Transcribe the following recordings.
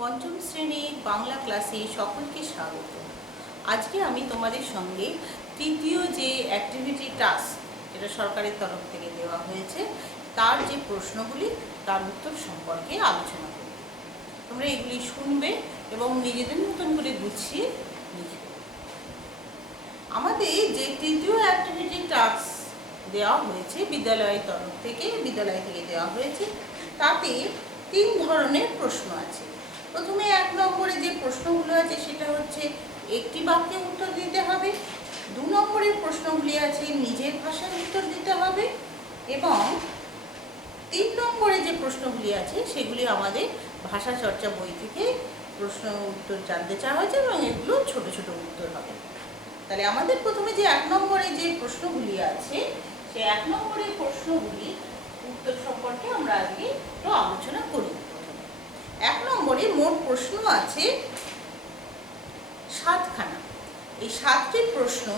পঞ্চম শ্রেণীর বাংলা ক্লাসে সকলকে স্বাগত। আজকে আমি তোমাদের সঙ্গে তৃতীয় যে অ্যাক্টিভিটি টাস্ক, যেটা সরকারের তরফ থেকে দেওয়া হয়েছে, তার যে প্রশ্নগুলি তার উত্তর সম্পর্কে আলোচনা করব। তোমরা এগুলি শুনবে এবং নিজেদের মতন করে গুছিয়ে লিখবে। আমাদের যে তৃতীয় অ্যাক্টিভিটি টাস্ক দেওয়া হয়েছে বিদ্যালয় থেকে দেওয়া হয়েছে, তাতে 3 ধরনের প্রশ্ন আছে। প্রথমে 1 নম্বরে যে প্রশ্নগুলো আছে সেটা হচ্ছে একটি বাক্যে উত্তর দিতে হবে। 2 নম্বরের প্রশ্নগুলি আছে নিজের ভাষায় উত্তর দিতে হবে, এবং 3 নম্বরে যে প্রশ্নগুলি আছে সেগুলি আমাদের ভাষা চর্চা বই থেকে প্রশ্ন উত্তর জানতে চাওয়া হয়েছে, এবং এগুলো ছোট ছোট উত্তর হবে। তাহলে আমাদের প্রথমে যে 1 নম্বরে যে প্রশ্নগুলি আছে, সেই 1 নম্বরের প্রশ্নগুলি উত্তর সম্পর্কে আমরা আজকে একটু আলোচনা করি। 1 নম্বরে মোট প্রশ্ন আছে 7খানা। এই 7টি প্রশ্ন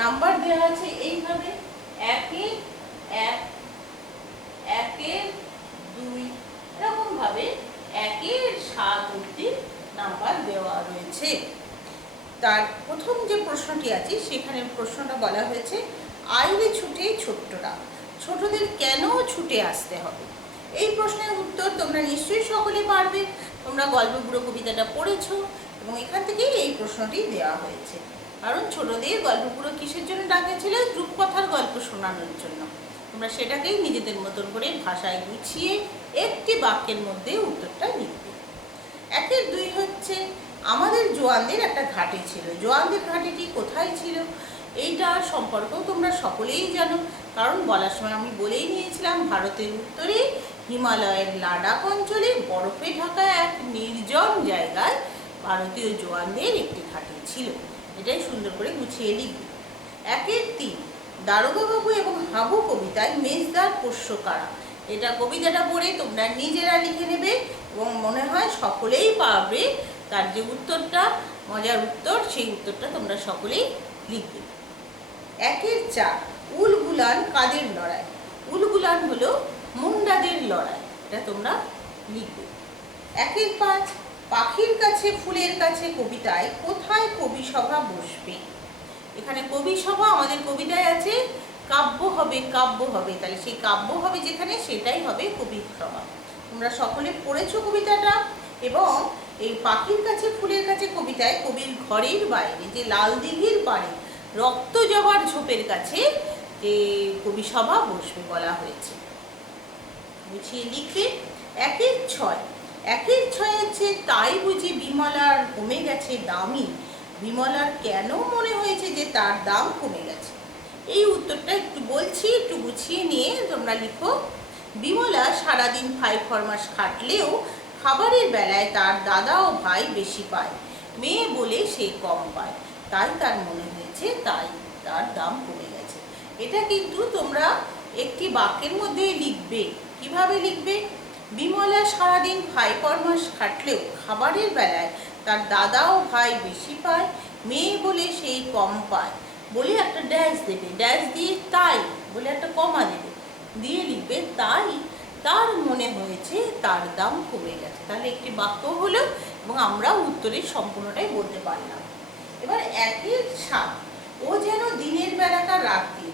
নাম্বার দেওয়া আছে এইভাবে: 1-এর 1, 1-এর 2, এরকম ভাবে 1-এর 7 অবধি নাম্বার দেওয়া রয়েছে। তার প্রথম যে প্রশ্নটি আছে সেখানে প্রশ্নটা বলা হয়েছে, আইরে ছুটে ছোট্টরা, ছোটদের কেন ছুটে আসতে হবে? এই প্রশ্নের উত্তর তোমরা নিশ্চয়ই সকলে পারবে। তোমরা গল্পগুলো কবিতাটা পড়েছো এবং এখান থেকেই এই প্রশ্নটি দেওয়া হয়েছে। কারণ ছোটদের গল্পগুলো কিসের জন্য ডাকেছিল? রূপকথার গল্প শোনানোর জন্য। তোমরা সেটাকেই নিজেদের মতন করে ভাষায় গুছিয়ে একটি বাক্যের মধ্যে উত্তরটা লিখবে। 1-এর 2 হচ্ছে, আমাদের জোয়ানদের একটা ঘাঁটি ছিল। জোয়ানদের ঘাঁটিটি কোথায় ছিল? এইটা সম্পর্কেও তোমরা সকলেই জানো, কারণ বলার সময় আমি বলেই নিয়েছিলাম, ভারতের উত্তরে হিমালয়ের লাদাখ অঞ্চলে বরফে ঢাকা এক নির্জন জায়গায় ভারতীয় জওয়ানদের একটি ঘাঁটি ছিল। এটাই সুন্দর করে গুছিয়ে লিখবে। 1-এর 3, দারোগাবাবু এবং হাবু কবিতায় মেজদার পোষ্য কারা? এটা কবিতাটা পড়ে তোমরা নিজেরা লিখে নেবে এবং মনে হয় সকলেই পারবে। তার যে উত্তরটা মজার উত্তর, সেই উত্তরটা তোমরা সকলেই লিখবে। 1-এর 4, উলগুলান কাদের লড়াই? উলগুলান হলো মুন্ডাদের লড়াই। এটা তোমরা লিখবে। 1-এর 5, পাখির কাছে ফুলের কাছে কবিতায় কোথায় কবি সভা বসবে? এখানে কবি সভা আমাদের কবিতায় আছে, কাব্য হবে কাব্য হবে, তাহলে সেই কাব্য হবে যেখানে, সেটাই হবে কবি সভা। তোমরা সকলে পড়েছো কবিতাটা। এবং এই পাখির কাছে ফুলের কাছে কবিতায় কবির ঘরের বাইরে যে লাল দিঘির পাড়ে রক্ত জবার ঝোপের কাছে যে কবি সভা বসবে বলা হয়েছে। বুঝিয়ে লিখবে। 1-এর 6, 1-এর 6 হচ্ছে, তাই বুঝি বিমলার কমে গেছে দামি? বিমলার কেন মনে হয়েছে যে তার দাম কমে গেছে? এই উত্তরটা একটু বলছি, একটু গুছিয়ে নিয়ে তোমরা লিখো। বিমলা সারাদিন ভাই ফরমাস খাটলেও খাবারের বেলায় তার দাদা ও ভাই বেশি পায়, মেয়ে বলে সে কম পায়, তাই তার মনে হয়েছে তাই তার দাম কমে গেছে। এটা কিন্তু তোমরা একটি বাক্যের মধ্যেই লিখবে। কিভাবে লিখবে? বিমলা সারাদিন ভাই ফরমাস খাটলেও খাবারের বেলায় তার দাদা ও ভাই বেশি পায়, মেয়ে বলে সেই কম পায়, বলে একটা ড্যাশ দেবে, ড্যাশ দিয়ে তাই বলে একটা কমা দেবে, দিয়ে লিখবে তাই তার মনে হয়েছে তার দাম কমে গেছে। তাহলে একটি বাক্য হলো এবং আমরা উত্তরের সম্পূর্ণটাই বলতে পারলাম। এবার 1-এর 7, ও যেন দিনের বেলাকার রাত্রি।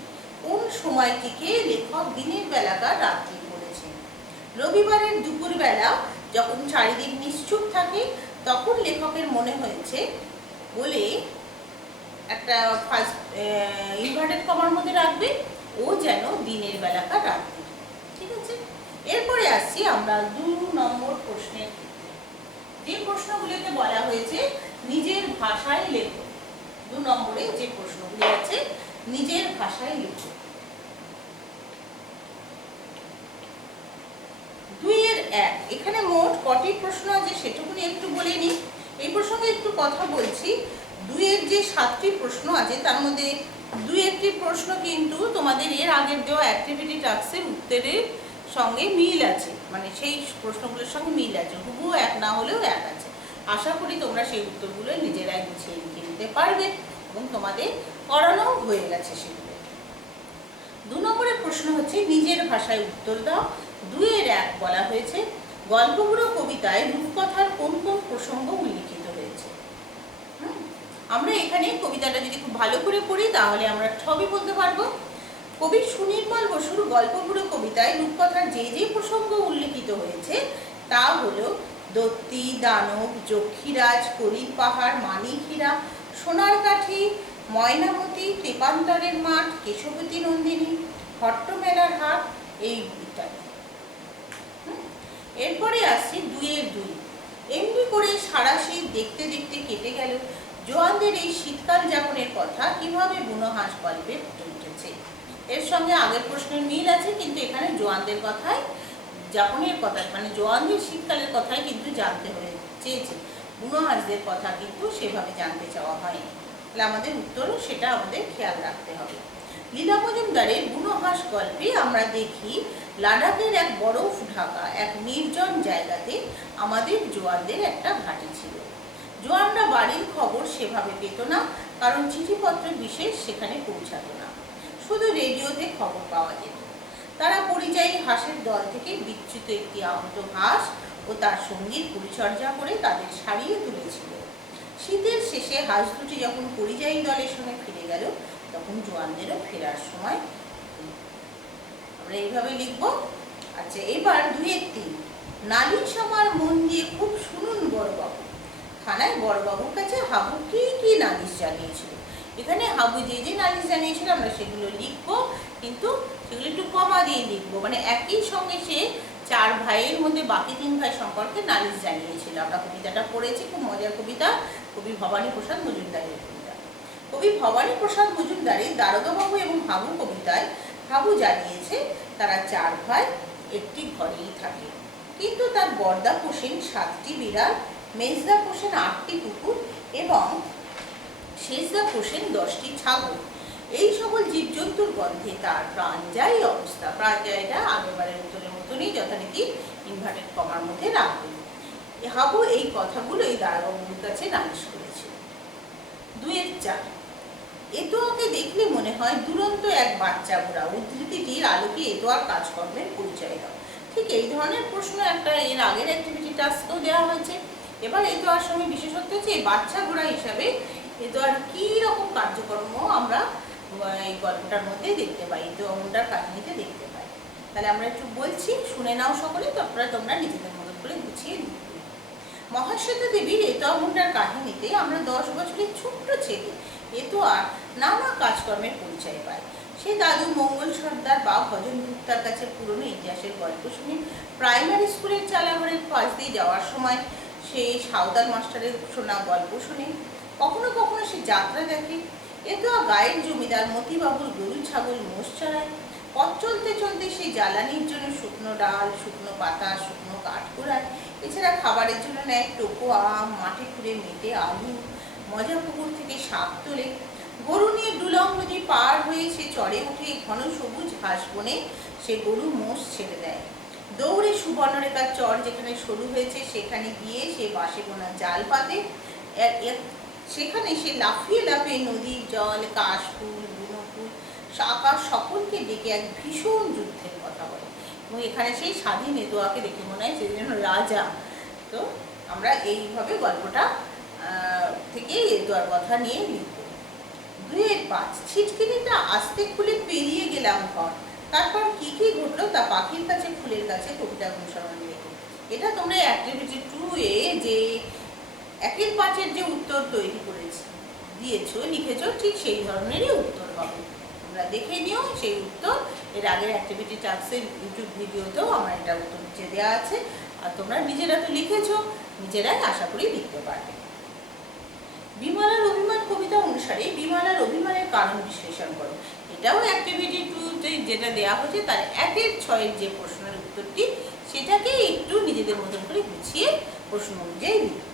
কোন সময়টিকে লেখক দিনের বেলাকার রাত্রি বলেছেন? রবিবারের দুপুরবেলা যখন চারিদিক নিশ্চুপ থাকে তখন লেখকের মনে হয়েছে বলে একটা ফার্স্ট ইনভার্টেড কমার মধ্যে রাখবে, ও যেন দিনের বেলাকার রাত্রি। ঠিক আছে। এরপরে আসছি আমরা 2 নম্বর প্রশ্নের ক্ষেত্রে। যে প্রশ্নগুলিতে বলা হয়েছে নিজের ভাষায় লেখো। 2 নম্বরে যে প্রশ্নগুলি আছে নিজের ভাষায় লেখো। 2-এর 1, এখানে মোট কটি প্রশ্ন আছে সেটুকুনি একটু বলে নিই। এই প্রসঙ্গে একটু কথা বলছি। 2-এর যে 7টি প্রশ্ন আছে তার মধ্যে 2-একটি প্রশ্ন কিন্তু তোমাদের এর আগের দেওয়া অ্যাক্টিভিটি টাস্কের উত্তরের সঙ্গে মিল আছে, মানে সেই প্রশ্নগুলোর সঙ্গে মিল আছে, হুবহু এক না হলেও এক আছে। আশা করি তোমরা সেই উত্তরগুলো নিজেরাই গুছিয়ে লিখে নিতে পারবে এবং তোমাদের করানোও হয়ে গেছে সেগুলো। 2 নম্বরের প্রশ্ন হচ্ছে নিজের ভাষায় উত্তর দাও। 2-এর 1 বলা হয়েছে, গল্পগুলো কবিতায় রূপকথার কোন কোন প্রসঙ্গ উল্লিখিত হয়েছে। আমরা এখানে কবিতাটা যদি খুব ভালো করে পড়ি তাহলে আমরা সবই বলতে পারবো। কবি সুনির্মল বসুর গল্পগুলো কবিতায় রূপকথার যে যে প্রসঙ্গ উল্লিখিত হয়েছে তা হলো দত্তি, দানব, যক্ষীরাজ, কলির পাহাড়, মানিকহীরা, সোনার কাঠি, ময়নামতি, তেপান্তরের মাঠ, কেশবতী নন্দিনী, হট্টমেলার হাট, এই ইত্যাদি। এরপরে আসছি 2-2। এমনি করে সারা শীত দেখতে দেখতে কেটে গেল, জোয়ানদের এই শীতকাল যাপনের কথা কিভাবে বুনো হাঁস গল্পে ফুটে উঠেছে। এর সঙ্গে আগের প্রশ্নের মিল আছে, কিন্তু এখানে জোয়ানদের কথায় যাপনের কথা, মানে জোয়ানদের শীতকালের কথাই কিন্তু জানতে চেয়েছে, বুনো হাঁসদের কথা কিন্তু সেভাবে জানতে চাওয়া হয়নি। তাহলে আমাদের উত্তরও সেটা আমাদের খেয়াল রাখতে হবে। লীলা মজুমদারের বুনো হাঁস গল্পে আমরা দেখি লাদাখের এক বরফ ঢাকা এক নির্জন জায়গাতে আমাদের জোয়ানদের একটা ঘাঁটি ছিল। জোয়ানরা বাড়ির খবর সেভাবে পেত না, কারণ চিঠিপত্র বিশেষ সেখানে পৌঁছাতো না, শুধু রেডিওতে খবর পাওয়া যেত। তারা পরিযায়ী হাঁসের দল থেকে বিচ্যুত একটি আহত হাঁস ও তার সঙ্গীর পরিচর্যা করে তাদের সারিয়ে তুলেছিল। শীতের শেষে হাঁস দুটি যখন পরিযায়ী দলের সঙ্গে ফিরে গেল, তখন জোয়ানদেরও ফেরার সময়। আমরা এইভাবে লিখব। আচ্ছা, এবার 2-3। নালিশ আমার মন দিয়ে খুব শুনুন বড়বাবু। থানায় বড়বাবুর কাছে হাবু কি কি নালিশ জানিয়েছিল। এখানে হাবু যে যে নালিশ জানিয়েছিল আমরা সেগুলো লিখবো, কিন্তু সেগুলো একটু কমা দিয়ে লিখবো, মানে একই সঙ্গে সে 4 ভাইয়ের মধ্যে বাকি 3 ভাই সম্পর্কে নালিশ জানিয়েছিল। আমরা কবিতাটা পড়েছি, খুব মজার কবিতা, কবি ভবানী প্রসাদ মজুমদারের কবিতা। কবি ভবানী প্রসাদ মজুমদারের দারোগাবাবু এবং হাবু কবিতায় হাবু জানিয়েছে তারা 4 ভাই একটি ঘরেই থাকে, কিন্তু তার বড়দা পোষেন 7টি বিড়াল, মেজদা পোষেন 8টি কুকুর এবং শেষদা পোষেন 10টি ছাগল। এই সকল জীবজন্তুর গন্ধে তার প্রাণ যায় অবস্থা। প্রাণ যায়টা আগেরবারের উত্তরের মতনই যথারীতি ইনভার্টেড কমার মধ্যে রাখবেন। হাবু এই কথাগুলো এই দারোগাবাবুর কাছে নালিশ করেছিল। 2-4। এতোয়াকে দেখলে মনে হয় দুরন্ত এক বাচ্চা বুড়া। উদ্ধৃতিটির আলোকে এতোয়ার কাজকর্মের পরিচয় দাও। ঠিক এই ধরনের প্রশ্ন একটা এর আগের অ্যাক্টিভিটি টাস্কও দেওয়া হয়েছে। এবার এতোয়ার সঙ্গে বিশেষত্ব হচ্ছে এই বাচ্চা বুড়া হিসাবে এতোয়ার কী রকম কার্যকর্ম আমরা এই গল্পটার মধ্যে দেখতে পাই, এতোয়ার কাহিনীতে দেখতে পাই। তাহলে আমরা একটু বলছি, শুনে নাও সকলে, তারপরে তোমরা নিজেদের মতো করে গুছিয়ে লিখবে। মহাশ্বেতা দেবীর এতোয়া মুন্ডার কাহিনীতে আমরা 10 বছরের ছোট্ট ছেলে এতোয়ার নানা কাজকর্মের পরিচয় পায়। সে দাদু মঙ্গল সর্দার বা ভজন গুপ্তার কাছে পুরনো ইতিহাসের গল্প শুনে, প্রাইমারি স্কুলের চালাঘরের পাশ দিয়ে যাওয়ার সময় সে সাঁওতাল মাস্টারের শোনা গল্প শুনে, কখনো কখনো সে যাত্রা দেখে। এতোয়া গায়ের জমিদার মতিবাবুর গরু ছাগল মোষ চড়ায়। পথ চলতে চলতে সে জ্বালানির জন্য শুকনো ডাল, শুকনো পাতা, শুকনো কাঠ কুড়ায়। এছাড়া খাবারের জন্য নেয় টোকো আম, মাঠে খুঁড়ে মেটে আলু, মজা পুকুর থেকে শাক তোলে। গরু নিয়ে ডুলং নদী পার হয়ে সে চড়ে উঠে ঘন সবুজ ঘাস বনে সে গরু মোষ ছেড়ে দেয়। দৌড়ে সুবর্ণরেখার চর যেখানে সরু হয়েছে সেখানে গিয়ে সে বাঁশে বোনা জাল পাতে। সেখানে সে লাফিয়ে লাফিয়ে নদীর জল, কাশফুল, বুনো ফুল, আকাশ সকলকে ডেকে এক ভীষণ যুদ্ধের কথা বলে। এবং এখানে সেই স্বাধীন এতোয়াকে দেখে মনে হয় সেই জন্য রাজা। তো আমরা এইভাবে গল্পটা থেকে এতোয়ার কথা নিয়ে লিখব। 2-5। ছিটকিনিটা আস্তে খুলে পেরিয়ে গেলাম ঘর, তারপর কি কি ঘটলো তা পাখির কাছে ফুলের কাছে কবিতা অনুসরণ লেখো। এটা তোমরা অ্যাক্টিভিটি 2-এ যে 1-5 যে উত্তর তৈরি করেছি দিয়েছো লিখেছো, ঠিক সেই ধরনেরই উত্তর হবে। তোমরা দেখে নিও সেই উত্তর। এর আগের অ্যাক্টিভিটি টাস্কের ইউটিউব ভিডিওতেও আমার এটা উত্তর নিচে দেওয়া আছে, আর তোমরা নিজেরা তো লিখেছো, নিজেরাই আশা করি লিখতে পারবে। বিমলার অভিমান কবিতা অনুসারে বিমলার অভিমানের কারণ বিশ্লেষণ করো। এটাও অ্যাক্টিভিটি 2-তে যেটা দেওয়া হয়েছে তার 1-6 যে প্রশ্নের উত্তরটি সেটাকে একটু নিজেদের মতন করে গুছিয়ে প্রশ্ন অনুযায়ী লিখবে।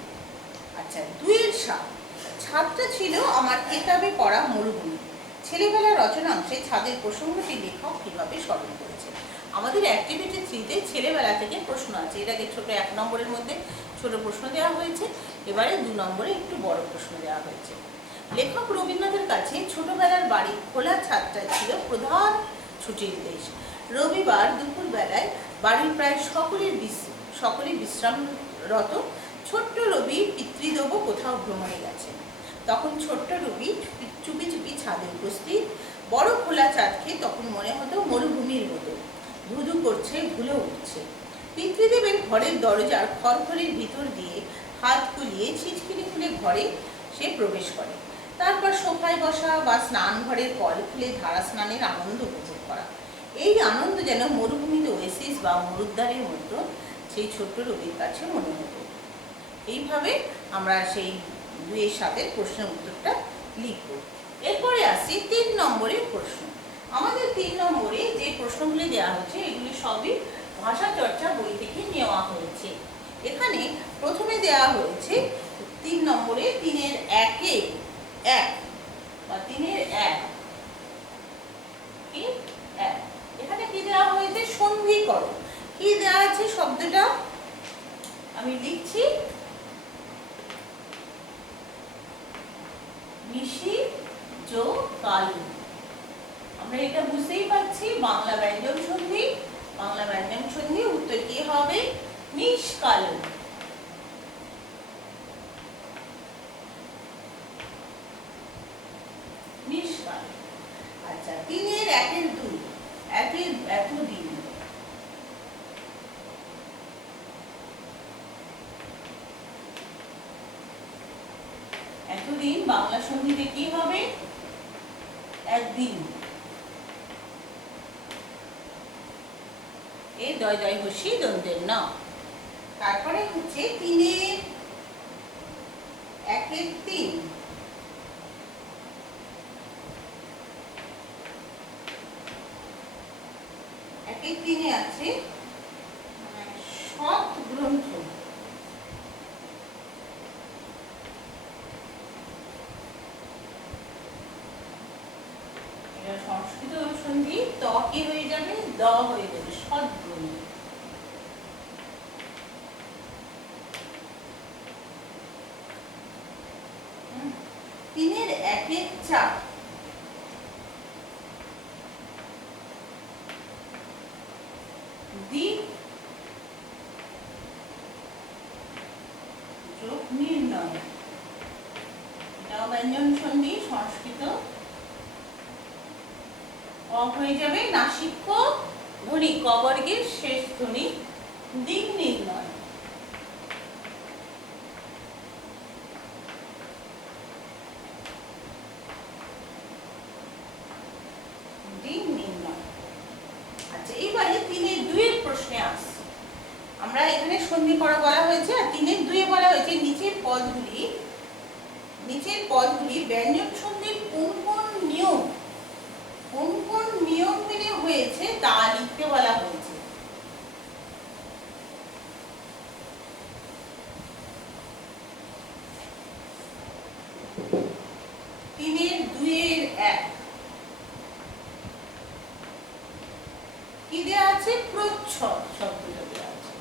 আচ্ছা, 2-7। ছাদটা ছিল আমার কেতাবে পড়া মরুভূমি। ছেলেবেলার রচনাংশে ছাদের প্রসঙ্গটি লেখক কীভাবে স্মরণ করেছে। আমাদের অ্যাক্টিভিটি 3-তে ছেলেবেলা থেকে প্রশ্ন আছে। এটাকে ছোট 1 নম্বরের মধ্যে ছোট প্রশ্ন দেওয়া হয়েছে, এবারে 2 নম্বরে একটু বড় প্রশ্ন দেওয়া হয়েছে। লেখক রবীন্দ্রনাথের কাছে ছোটবেলার বাড়ির খোলা ছাদটা ছিল প্রধান ছুটির দেশ। রবিবার দুপুরবেলায় বাড়ির প্রায় সকলেই বিশ্রামরত ছোট্ট রবি পিতৃদেব কোথাও ভ্রমণে গেছেন। তখন ছোট্ট রবি চুপি চুপি ছাদে উপস্থিত। বড় খোলা চাঁদকে তখন মনে হতো মরুভূমির মতো, ধুধু করছে, ধুলো উঠছে। পিতৃদেবের ঘরের দরজার খড়খড়ির ভিতর দিয়ে হাত কুলিয়ে ছিটকিনি খুলে ঘরে সে প্রবেশ করে। তারপর সোফায় বসা বা স্নান ঘরের কল খুলে ধারা স্নানের আনন্দ উপভোগ করা। এই আনন্দ যেন মরুভূমিতে ওয়েসিস বা মরুদ্বারের মতো সেই ছোট্ট রবির কাছে মনে হতো। এইভাবে আমরা সেই 2-7 প্রশ্নের উত্তরটা লিখব। এরপরে আসি 3 নম্বরের প্রশ্ন। আমাদের 3 নম্বরে যে প্রশ্নগুলি দেওয়া হচ্ছে এগুলি সবই ভাষা চর্চা বই থেকে নেওয়া হয়েছে। এখানে প্রথমে দেওয়া হয়েছে 3 নম্বরে 3-এর 1-এ 1 বা 3-এর 1 কি 1। এখানে কি দেওয়া হয়েছে? সন্ধিকরণ। কি দেওয়া আছে শব্দটা আমি লিখছি, নিশি যো কালু। আমরা এটা বুঝতেই পারছি বাংলা ব্যঞ্জন সন্ধি। বাংলা ব্যঞ্জন সন্ধি উত্তর কি হবে? নিষ্কালু। নিষ্কালু। আচ্ছা 3-এর 1-এর 2 এতদিন। এতদিন বাংলা সন্ধিতে কি হবে? একদিন। এই দয় দয় হসি দন্তের ন। তারপরে হচ্ছে 3-এর 1-এর 3। 1-এর 3-এ আছে সৎ গ্রন্থ। এটা সংস্কৃত সন্ধি, ত কি হয়ে যাবে? দ হয়ে যাবে, সৎ গ্রন্থ। তিনের 1-এর 4। দি যোগ নির্ণয়। এটাও ব্যঞ্জন সন্ধি, সংস্কৃত। অ হয়ে যাবে নাসিক্য ধ্বনি, ক বর্গের শেষ ধ্বনি, দিক নির্ণয়। দিক নির্ণয়। আচ্ছা এইবারে 3-এর 2-এর প্রশ্নে আসছে। আমরা এখানে সন্ধি করা বলা হয়েছে, আর 3-এর 2-এ বলা হয়েছে নিচের পদগুলি ব্যঞ্জন সন্ধির কোন কোন নিয়ম মেনে হয়েছে তা লিখতে বলা হয়েছে। তিনের 2-এর 1 কি দেওয়া আছে? প্রচ্ছদ শব্দটা দেওয়া আছে।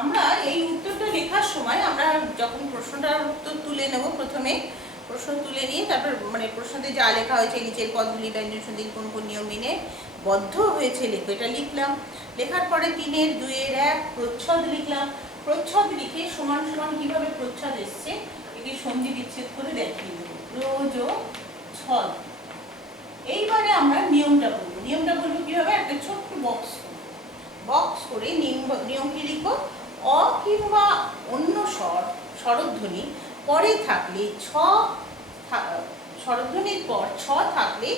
আমরা এই উত্তরটা লেখার সময় আমরা যখন প্রশ্নটার উত্তর তুলে নেব, প্রথমে প্রশ্ন তুলে নিয়ে তারপর মানে প্রশ্নতে যা লেখা হয়েছে নিচের পদগুলি ব্যঞ্জন সন্ধির কোন কোন নিয়ম মেনে বদ্ধ হয়েছে লেখো, এটা লিখলাম। লেখার পরে 3-এর 2-এর 1 প্রচ্ছদ লিখলাম। প্রচ্ছদ লিখে সমান সমান কিভাবে প্রচ্ছদ এসছে একে সন্ধি বিচ্ছেদ করে দেখিয়ে দেবো। রোজ ও ছদ। এইবারে আমরা নিয়মটা বলবো কিভাবে? একটা ছোট্ট বক্স করে নিয়ম কি লিখবো? অ কিংবা অন্য স্বরধ্বনি পরে থাকলে স্বরধ্বনির পর ছ থাকলে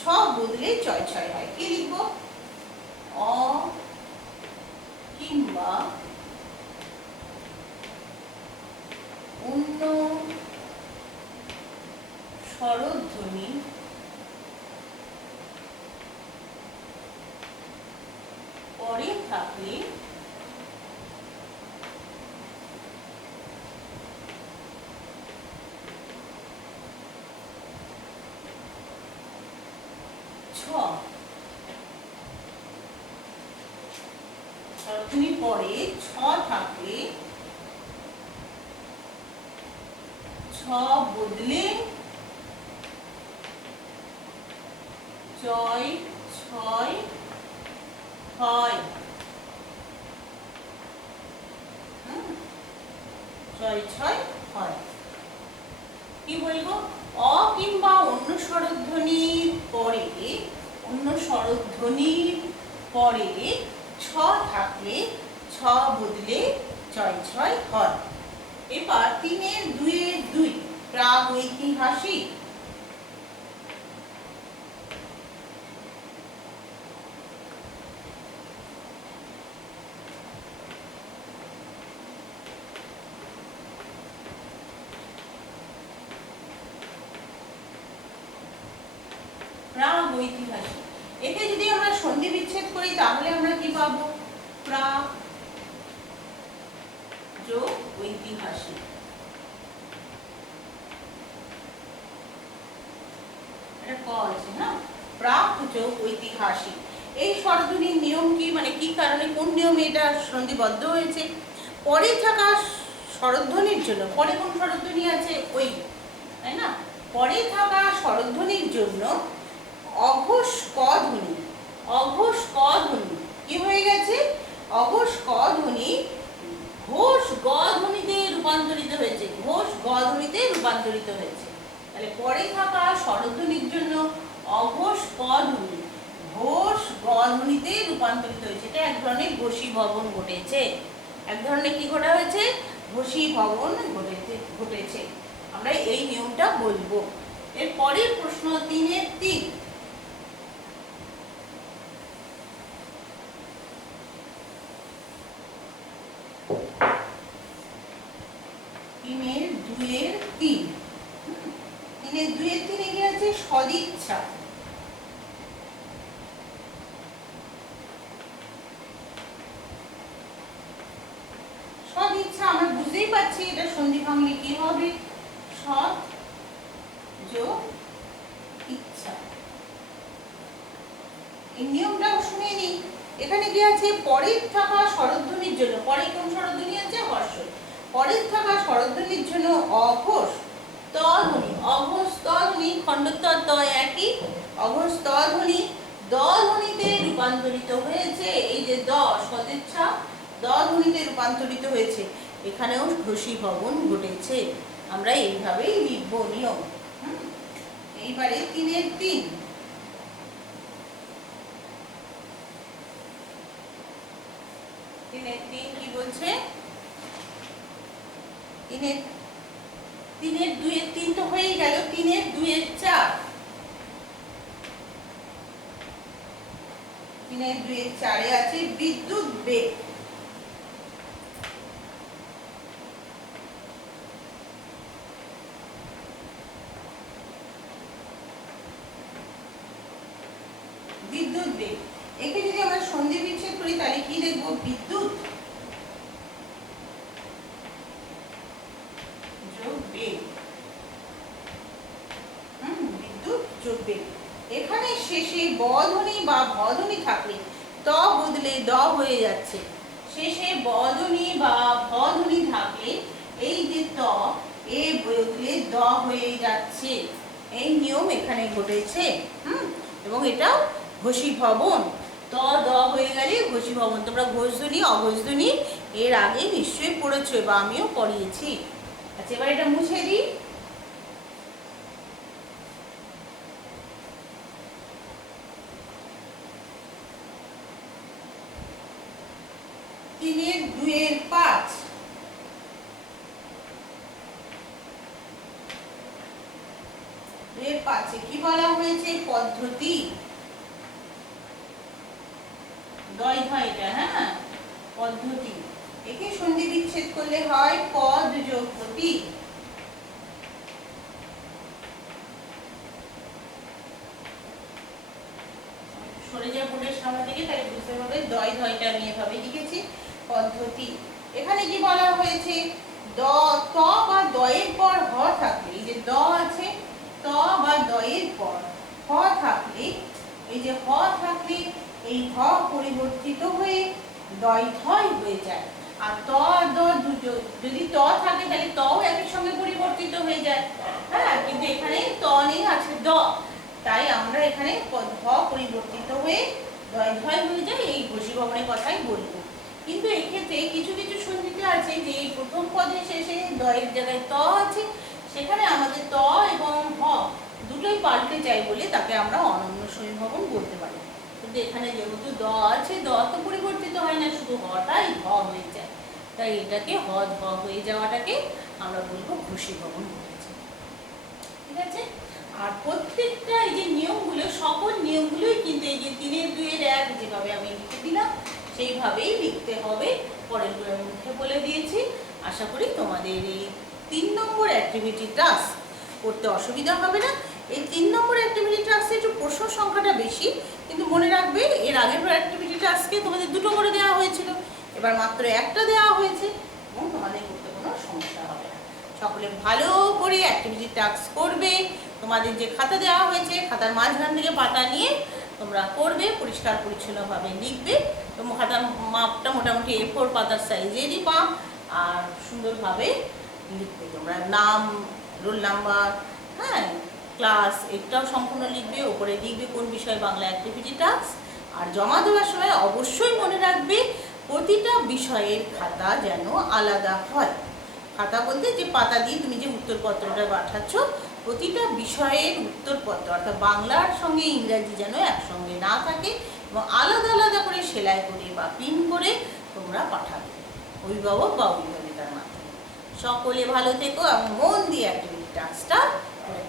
ছ বদলে চয় ছয় হয়। কি লিখবো? অ কিংবা অন্য স্বরধ্বনি পরে থাকলে স্বরধ্বনি পরে ছ থাকলে ছ বদলে চয় 6 হয়। ছয় ছয় হয়। কি বলবো? অ কিংবা অন্য স্বরধ্বনির পরে ছ থাকলে ছ বদলে ছয় ছয় হয়। এবার 3-এর 2 প্রাগ ঐতিহাসিক। প্রাগ ঐতিহাসিক, একে যদি আমরা সন্ধি বিচ্ছেদ করি তাহলে আমরা কি পাবো? প্রাগ যোগ ঐতিহাসিক। এটা ক আছে না? প্রাগ যোগ ঐতিহাসিক। এই স্বরধ্বনির নিয়ম কি, মানে কি কারণে, কোন নিয়মে এটা সন্ধিবদ্ধ হয়েছে? পরে থাকা স্বরধ্বনির জন্য, পরে কোন স্বরধ্বনি আছে? ওই, তাই না? পরে থাকা স্বরধ্বনির জন্য অঘোষ ক ধ্বনি কি হয়ে গেছে? অঘোষ ক ধ্বনি ঘোষ গ ধ্বনিতে রূপান্তরিত হয়েছে। তাহলে পরে থাকা স্বরধ্বনির জন্য অঘোষ ক ধ্বনি ঘোষ গ ধ্বনিতে রূপান্তরিত হয়েছে। এটা এক ধরনের ঘোষীভবন ঘটেছে। কি ঘটা হয়েছে? ঘোষীভবন ঘটেছে। আমরা এই নিয়মটা বলবো। এর পরের প্রশ্ন 3-এর 3। 3-এর 2-এর 3 3-এর 2-এর 3 কি আছে? সদিচ্ছা। আমরা বুঝতেই পারছি এটা সন্ধি ভাঙলে কি হবে? সৎ যোগ ইচ্ছা। এই নিয়মটাও শুনে নিই। এখানে কি আছে? পরের থাকা স্বরধ্বনির জন্য, পরে কোন স্বরধ্বনি আছে? হর্ষ। পরের থাকা স্বরধ্বনির জন্য অঘোষ ত ধ্বনি খণ্ডত্বর ত একই, অঘোষ ত ধ্বনি দ ধ্বনিতে রূপান্তরিত হয়েছে। এই যে দ, সদিচ্ছা দ ধ্বনিতে রূপান্তরিত হয়েছে। এখানেও ঘোষীভবন ঘটেছে। আমরা এইভাবেই লিখব নিয়ম। এইবারে 3-এর 3। 3-এর 3 কি বলছে? 3-এর 2-এর 3 তো হয়েই গেল। 3-এর 2-এর 4। 3-এর 2-এর 4-এ আছে বিদ্যুৎ বেগ। একে যদি আমরা সন্ধি বিচ্ছেদ করি তাহলে কি লিখবো? বিদ্যুৎ যোগ বেগ। বিদ্যুৎ যোগ বেগ। এখানে শেষে ব ধ্বনি বা ভ ধ্বনি থাকলে ত বদলে দ হয়ে যাচ্ছে। শেষে ব ধ্বনি বা ভ ধ্বনি থাকলে এই যে ত, এ বদলে দ হয়ে যাচ্ছে। এই নিয়ম এখানে ঘটেছে। এবং এটাও ঘোষীভবন। ত দ হয়ে গেলে ঘোষীভবন। তোমরা ঘোষধ্বনি অঘোষধ্বনি এর আগে নিশ্চয়ই পড়েছো বা আমিও পড়িয়েছি। আচ্ছা, এবার এটা মুছে দিই। তিনের 2-এর 5। এর 5-এ কি বলা হয়েছে? পদ্ধতি। এটা, হ্যাঁ, পদ্ধতি। একে সন্ধি বিচ্ছেদ করলে হয় পদ যোগ প্রতি। সরে যা বোর্ডের সামনে থেকে, তাই বুঝতে হবে টা আমি এভাবে লিখেছি পদ্ধতি। এখানে কি বলা হয়েছে? ত বা দয়ের পর হ থাকলে, এই যে দ আছে, ত বা দয়ের পর হ থাকলে, এই যে হ থাকলে এই হ পরিবর্তিত হয়ে দয় থয় হয়ে যায়। আর ত দ যদি ত থাকে তাহলে তও একই সঙ্গে পরিবর্তিত হয়ে যায়। হ্যাঁ, কিন্তু এখানে ত নেই, আছে দ। তাই আমরা এখানে হ পরিবর্তিত হয়ে দয় হয়ে যায়। এই ঘোষীভবনের কথাই বলবো। কিন্তু এক্ষেত্রে কিছু কিছু সন্ধিতে আছে যে এই প্রথম প্রথম পদে শেষে দ এর জায়গায় ত আছে, সেখানে আমাদের ত এবং হ দুটোই পাল্টে যায় বলে তাকে আমরা অনন্য সমীভবন বলতে পারি। কিন্তু এখানে যেহেতু দ আছে, দ তো পরিবর্তিত হয় না, শুধু হটাই হ হয়ে যায়, তাই এটাকে হ ধ হয়ে যাওয়াটাকে আমরা বলবো ঘোষীভবন বলেছি। ঠিক আছে? আর প্রত্যেকটা এই যে নিয়মগুলো, সকল নিয়মগুলোই কিন্তু এই যে 3-এর 2-এর 1 যেভাবে আমি লিখে দিলাম সেইভাবেই লিখতে হবে। পরেরগুলো আমি মুখে বলে দিয়েছি। আশা করি তোমাদের এই 3 নম্বর অ্যাক্টিভিটি টাস্ক করতে অসুবিধা হবে না। এই 3 নম্বর অ্যাক্টিভিটি টাস্কে একটু প্রশ্ন সংখ্যাটা বেশি, কিন্তু মনে রাখবে এর আগের অ্যাক্টিভিটি টাস্কে তোমাদের 2টো করে দেওয়া হয়েছিল, এবার মাত্র 1টা দেওয়া হয়েছে এবং তোমাদের করতে কোনো সমস্যা হবে না। সকলে ভালো করে অ্যাক্টিভিটি টাস্ক করবে। তোমাদের যে খাতা দেওয়া হয়েছে খাতার মাঝখান থেকে পাতা নিয়ে তোমরা করবে, পরিষ্কার পরিচ্ছন্নভাবে লিখবে। এবং খাতার মাপটা মোটামুটি A4 পাতার সাইজেরই মাপ, আর সুন্দরভাবে লিখবে তোমরা নাম, রোল নাম্বার, হ্যাঁ, ক্লাস, এটাও সম্পূর্ণ লিখবে। ওপরে লিখবে কোন বিষয় বাংলা অ্যাক্টিভিটি টাস্ক। আর জমা দেওয়ার সময় অবশ্যই মনে রাখবে প্রতিটা বিষয়ের খাতা যেন আলাদা হয়। খাতা বলতে যে পাতা দিয়ে তুমি যে উত্তরপত্রটা পাঠাচ্ছ, প্রতিটা বিষয়ের উত্তরপত্র অর্থাৎ বাংলার সঙ্গে ইংরাজি যেন একসঙ্গে না থাকে এবং আলাদা আলাদা করে সেলাই করে বা পিন করে তোমরা পাঠাবে অভিভাবক বা অভিভাবিকার মাধ্যমে। সকলে ভালো থেকো এবং মন দিয়ে অ্যাক্টিভিটি টাস্কটা করে